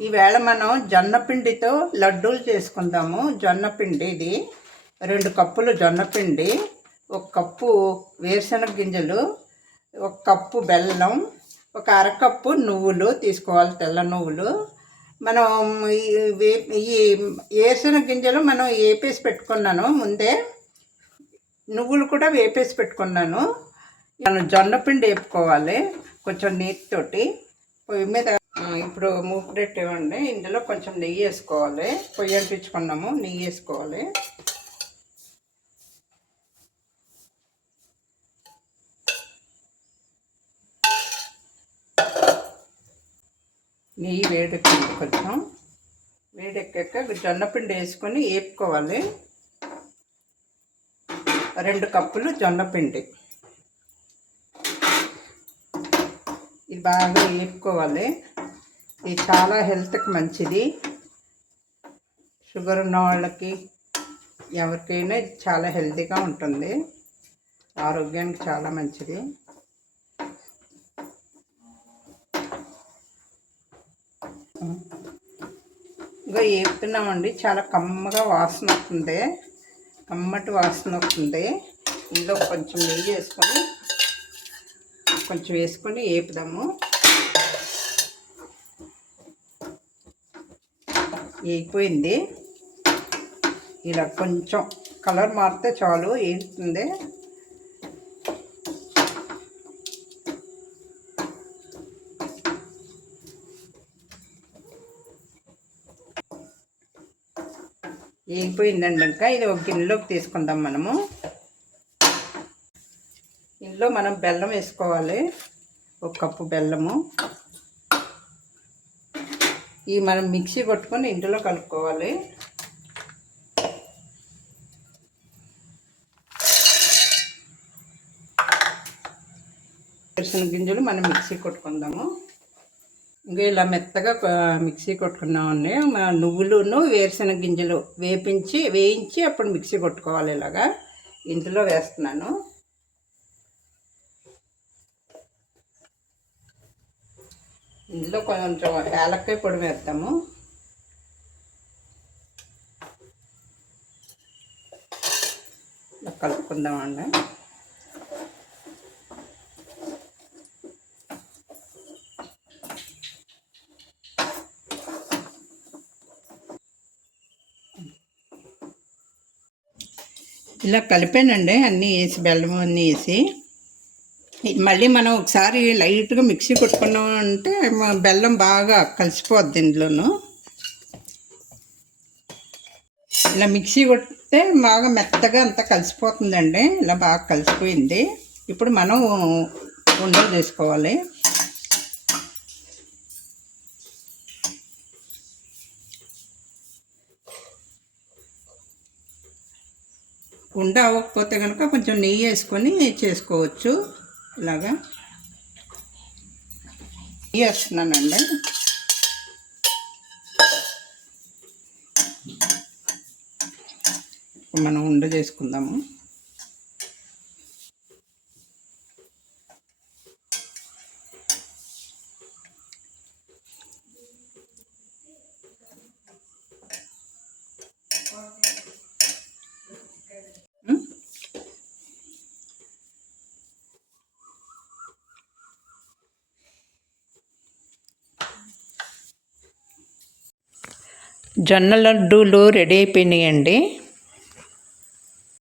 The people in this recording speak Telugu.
ఈవేళ మనం జొన్నపిండితో లడ్డూలు చేసుకుందాము. జొన్నపిండి ఇది. రెండు కప్పులు జొన్నపిండి ఒక కప్పు వేరుశనగ గింజలు ఒక కప్పు బెల్లం ఒక అరకప్పు నువ్వులు తీసుకోవాలి తెల్ల నువ్వులు. మనం ఈ వే- ఈ వేరుశనగ గింజలు మనం వేపేసి పెట్టుకున్నాను. ముందే నువ్వులు కూడా వేపేసి పెట్టుకున్నాను. మనం జొన్న పిండి వేపుకోవాలి కొంచెం నీటితోటి. పొయ్యి మీద ఇప్పుడు మూపు పెట్టేవండి ఇందులో కొంచెం నెయ్యి వేసుకోవాలి. పొయ్యి అనిపించుకున్నాము నెయ్యి వేసుకోవాలి. నెయ్యి వేడెక్కింది కొంచెం. వేడెక్కాక జొన్నపిండి వేసుకొని వేపుకోవాలి రెండు కప్పులు జొన్నపిండి ఇది బాగా వేపుకోవాలి ఇది చాలా హెల్త్కి మంచిది. షుగర్ ఉన్న వాళ్ళకి ఎవరికైనా ఇది చాలా హెల్తీగా ఉంటుంది. ఆరోగ్యానికి చాలా మంచిది. ఇంకా వేపుతున్నామండి చాలా కమ్మగా వాసన వస్తుంది. కమ్మటి వాసన వస్తుంది. ఇందులో కొంచెం నెయ్యి వేసుకొని కొంచెం వేసుకొని వేపుదాము వేగిపోయింది. ఇలా కొంచెం కలర్ మారితే చాలు వేగుతుంది. వేగిపోయిందండి ఇంకా. ఇది ఒక గిన్నెలోకి తీసుకుందాం మనము. ఇందులో మనం బెల్లం వేసుకోవాలి. ఒక కప్పు బెల్లము. ఈ మనం మిక్సీ కొట్టుకొని ఇందులో కలుపుకోవాలి. వేరుశనగ గింజలు మనం మిక్సీ కొట్టుకుందాము. ఇంకా ఇలా మెత్తగా మిక్సీ కొట్టుకున్నామండి మా నువ్వులును వేరుశనగ గింజలు వేపించి వేయించి అప్పుడు మిక్సీ కొట్టుకోవాలి ఇలాగా. ఇందులో వేస్తున్నాను. ఇందులో కొంచెం యాలక్కాయ పొడి వేస్తాము కలుపుకుందామండి. ఇలా కలిపానండి అన్నీ వేసి బెల్లం అన్నీ వేసి. ఇది మళ్ళీ మనం ఒకసారి లైట్గా మిక్సీ కొట్టుకున్నాం అంటే బెల్లం బాగా కలిసిపోద్ది ఇందులోను. ఇలా మిక్సీ కొట్టితే బాగా మెత్తగా అంతా కలిసిపోతుందండి. ఇలా బాగా కలిసిపోయింది. ఇప్పుడు మనం ఉండలు చేసుకోవాలి. ఉండ అవ్వకపోతే కనుక కొంచెం నెయ్యి వేసుకొని చేసుకోవచ్చు. ఇలాగా వేస్తున్నానండి మనం ఉండ చేసుకుందాము Okay. జొన్న లడ్డూలు రెడీ అయిపోయినాయండి.